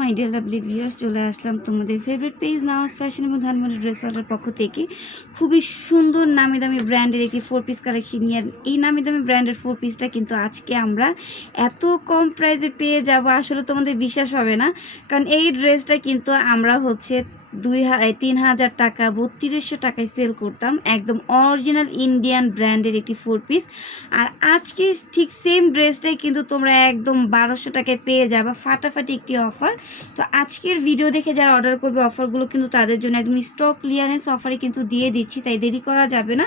My dear lovely viewers, চলে আসলাম তোমাদের favourite page Nawaz fashion এবং ধানমন্ডি ড্রেস ওয়ার্ল্ডের পক্ষ থেকে খুবই সুন্দর নামি দামি ব্র্যান্ডের একটি 4 পিস কালেকশন নিয়ে। এই নামি দামি ব্র্যান্ডের 4 পিসটা কিন্তু আজকে আমরা এত কম প্রাইসে পেয়ে যাব, আসলে তোমাদের বিশ্বাস হবে না। কারণ এই ড্রেসটা কিন্তু আমরা 3,000 টাকা 3200 টাকায় সেল করতাম, একদম অরিজিনাল ইন্ডিয়ান ব্র্যান্ডের একটি 4 পিস। আর আজকে ঠিক সেম ড্রেসটাই কিন্তু তোমরা একদম 1200 টাকায় পেয়ে যাবে, ফাটাফাটি একটি অফার। তো আজকের ভিডিও দেখে যারা অর্ডার করবে অফারগুলো কিন্তু তাদের জন্য একদম স্টক ক্লিয়ারেন্স অফারে কিন্তু দিয়ে দিচ্ছি, তাই দেরি করা যাবে না।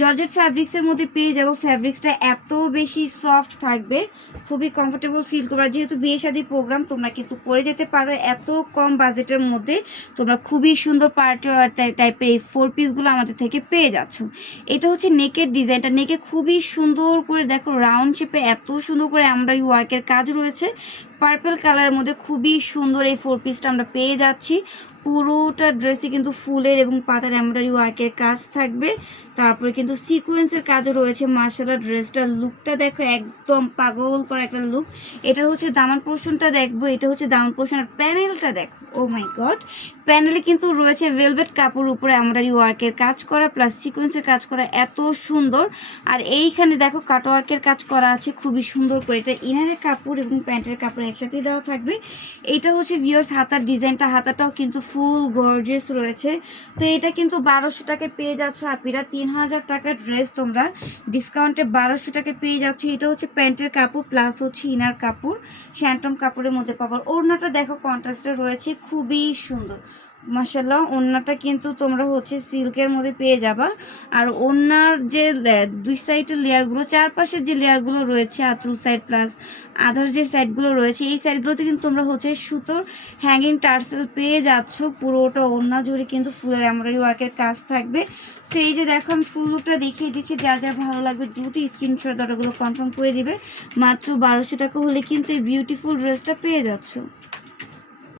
জর্জেট ফ্যাব্রিক্সের মধ্যে পেয়ে যাবো। ফ্যাব্রিক্সটা এত বেশি সফট থাকবে, খুবই কমফোর্টেবল ফিল করবে। যেহেতু বিয়ে শাদী প্রোগ্রাম তোমরা কিন্তু পরে যেতে পারো এত কম বাজেটের মধ্যে, তোমরা খুবই সুন্দর পার্টি ওয়ার টাইপের এই 4 পিসগুলো আমাদের থেকে পেয়ে যাচ্ছ। এটা হচ্ছে নেকের ডিজাইনটা, নেকে খুবই সুন্দর করে দেখো রাউন্ড শেপে এত সুন্দর করে আমরা এই ওয়ার্কের কাজ রয়েছে। পার্পল কালারের মধ্যে খুবই সুন্দর এই 4 পিসটা আমরা পেয়ে যাচ্ছি। পুরোটা ড্রেসে কিন্তু ফুলের এবং পাতার এমব্রয়ডারি ওয়ার্কের কাজ থাকবে, তারপরে কিন্তু সিকোয়েন্সের কাজও রয়েছে। মাশাআল্লাহ, ড্রেসটার লুকটা দেখো, একদম পাগল করা একটা লুক। এটা হচ্ছে দামান পোর্শনটা দেখবো, এটা হচ্ছে দামান পোর্শনের প্যানেলটা দেখো, ও মাই গড। প্যানেলে কিন্তু রয়েছে ভেলভেট কাপড় উপরে এমব্রয়ডারি ওয়ার্কের কাজ করা প্লাস সিকোয়েন্সের কাজ করা, এত সুন্দর। আর এইখানে দেখো কাট ওয়ার্কের কাজ করা আছে খুবই সুন্দর করে। এটা ইনারের কাপড় এবং প্যান্টের কাপড় একসাথে দেওয়া থাকবে। এইটা হচ্ছে ভিউয়ার্স হাতার ডিজাইনটা, হাতাটাও কিন্তু ফুল গর্জিয়াস রয়েছে। তো এটা কিন্তু 1200 টাকায় পেয়ে যাচ্ছ আপিরা। 3000 টাকার ড্রেস তোমরা ডিসকাউন্টে 1200 টাকায় পেয়ে যাচ্ছ। এটা হচ্ছে প্যান্টের কাপড় প্লাস হচ্ছে ইনার কাপড়, শ্যান্টন কাপড়ের মধ্যে পাবো। ওড়নাটা দেখো কন্ট্রাস্টে রয়েছে, খুবই সুন্দর মাশাআল্লাহ। ওড়নাটা কিন্তু তোমরা হচ্ছে সিল্কের মধ্যে পেয়ে যাবা। আর ওড়নার যে দুই সাইডের লেয়ারগুলো, চারপাশের যে লেয়ারগুলো রয়েছে, আঁচল সাইড প্লাস আদার যে সাইডগুলো রয়েছে, এই সাইডগুলোতে কিন্তু তোমরা হচ্ছে সুতোর হ্যাঙ্গিং টার্সেল পেয়ে যাচ্ছ। পুরোটা ওড়না জুড়ে কিন্তু ফুলের এমব্রয়ডারি ওয়ার্কের কাজ থাকবে। সো এই যে দেখো আমি ফুল লুকটা দেখিয়ে দিচ্ছি, যা যা ভালো লাগবে দ্রুত স্ক্রিনশট অর্ডারগুলো কনফার্ম করে দিবে। মাত্র 1200 টাকা হলে কিন্তু এই বিউটিফুল ড্রেসটা পেয়ে যাচ্ছ।